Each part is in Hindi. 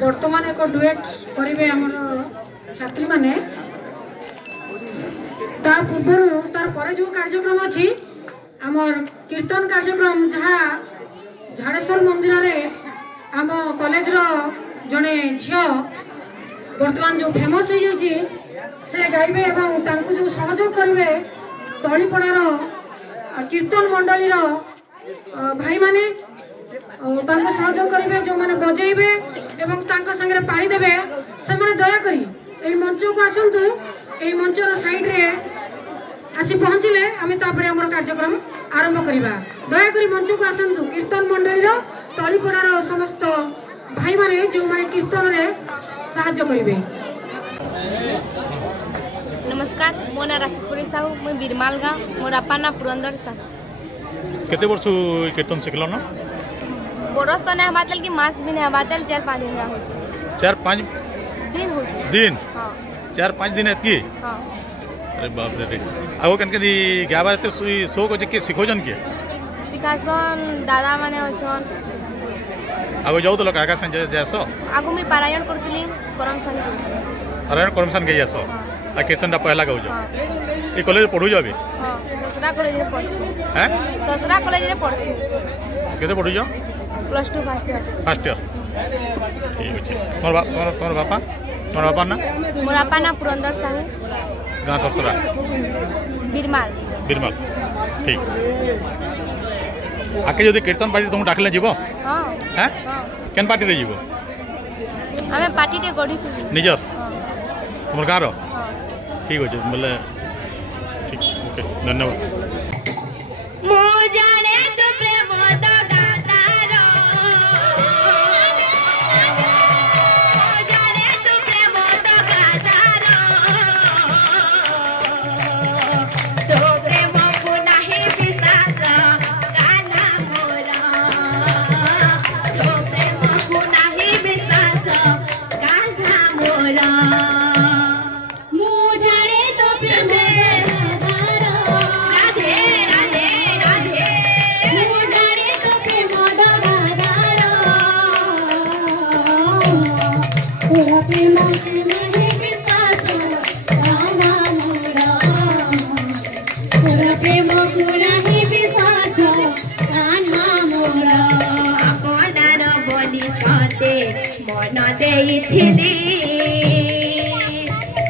बर्तमान एक डुएट करेंगे आमर छात्री माने ता पूर्व तार पर जो कार्यक्रम अच्छी आमर कीर्तन कार्यक्रम जहाँ झाड़ेश्वर मंदिर रे आम कॉलेज रो जड़े झील बर्तमान जो फेमस हो से गाइबे एवं तांकु जो सहयोग करेंगे तलीपड़ार कीर्तन मंडली भाई माने तांको सहयोग करेंगे जो माने बजेबे एवं तांको संगे पानी देवे से माने दया करी ए मंच को आसतु ए मंचर साइड रे आसी पहुँचले आम तापर आम कार्यक्रम आरंभ करवा दयाकोरी मंच को आसतु कीर्तन मंडली तलीपड़ार समस्त भाई माने जो माने कीर्तन रे साहाय्य करेंगे। नमस्कार मो ना राशेश्वरी साहू मुई बिरमाल गाँव मोर आपा ना पुरंदर साहू। केते वर्ष कीर्तन शिखल न बरस तो नहीं बातल कि मास भी नहीं बातल 4-5 दिन हो छी 4-5 दिन हो छी दिन हां 4-5 दिन एतकी हां अरे बाप रे आगो कन के गाबार ते सो को जे के सिखोजन के सिखासन दादा माने अछन आगो जाऊ तो लोग आगा संजय जासो आगु मी पारायण करतली करमसन पारायण करमसन के जासो आ कीर्तन दा पहला गाऊ जो ए कॉलेज पढु जाबे हां ससुरा कॉलेज रे पढसी हैं ससुरा कॉलेज रे पढसी केते पढु जो +2 फर्स्ट ईयर ठीक अछि तोर बापा ना मोर आपा ना पुरंदर साहू गाँ ससुरा बिरमाल ठीक आके जदि कीर्तन पार्टी तुम डाकले जीवो हां हैं हां केन पार्टी रे जीवो आमे पार्टी टे गडी छु निजर हां हमर गाँव रो हां ठीक अछि बोले ठीक ओके धन्यवाद। मो जाने तो प्रेम तो गातारो मो जाने तो प्रेम तो गातारो तो प्रेम को नहीं विश्वास कान्हा मोरा तो प्रेम को नहीं विश्वास कान्हा मोरा मो जाने तो प्रेम देइथिली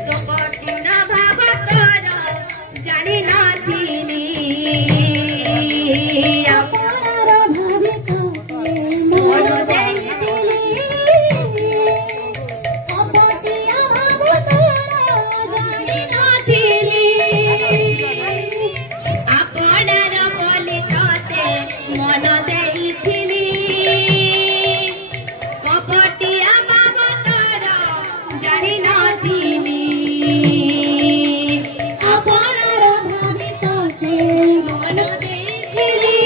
तो कठिन भाव तोर जानि नथिली अपनार भावे कहे मन देइथिली अपटिया भाव तोर जानि नथिली अपनार बोली तोते मन देइथिली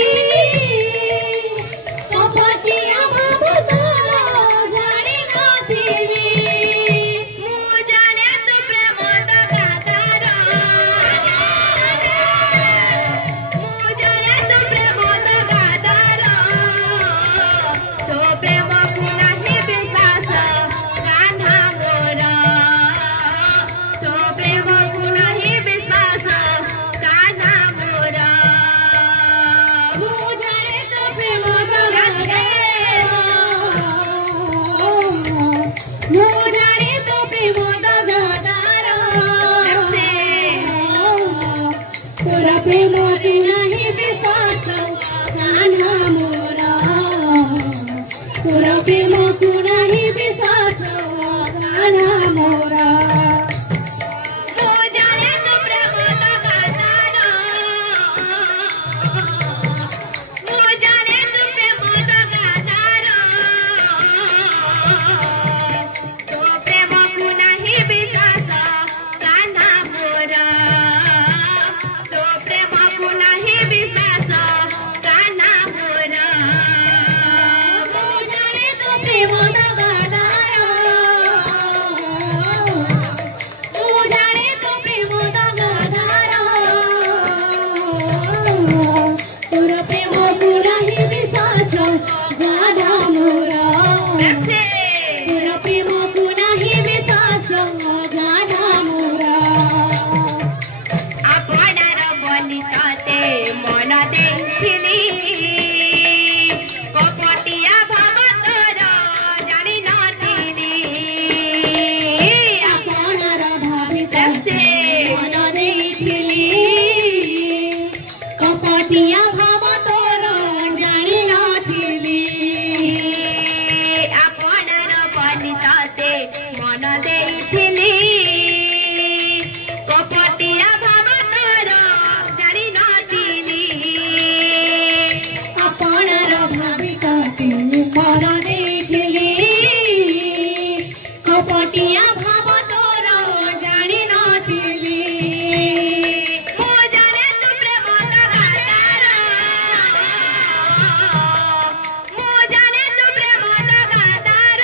तोर प्रेम को नहीं विश्वास गाना मोरा आपणार बोली ताते मन देखिली कपटिया भाव तोर जानी नथिली आपणार भावित मन देखिली कपटिया भाव तोर जानी नथिली आपणार बोली ताते मन देखिली कपटिया भाव तोर जानी नथिली आपणार भावित मन देखिली कपटिया भाव तोर जानी नथिली मु जाने तू प्रेम गातार मु जाने तू प्रेम गातार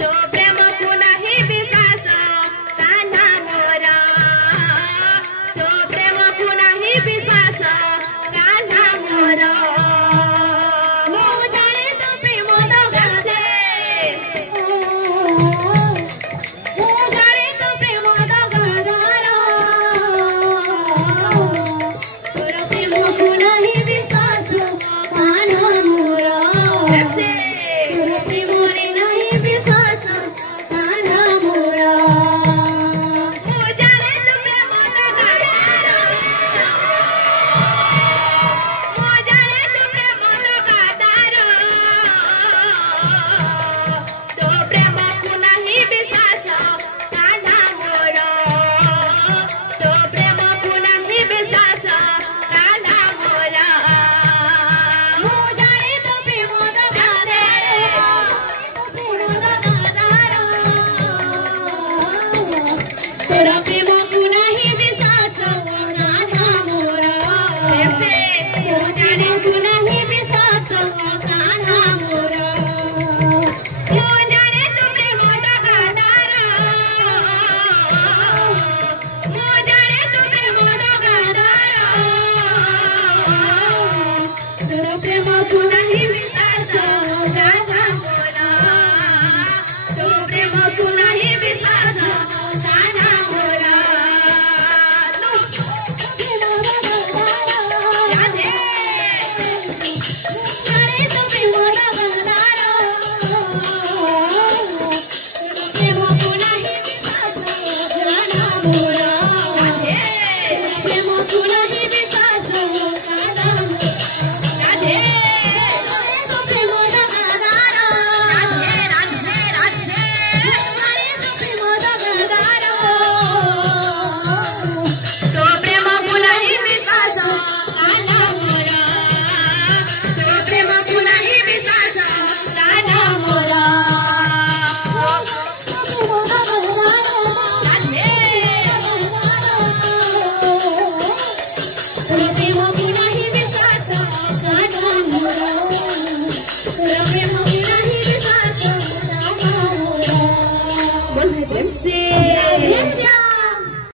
तो प्रेम को नहीं विश्वास कान्हा मोरा तो प्रेम को नहीं विश्वास कान्हा मोरा मु जाने तो प्रेम से मु जाने तो प्रेम गादार तोर प्रेम को नहीं विश्वास कान्हा मोरा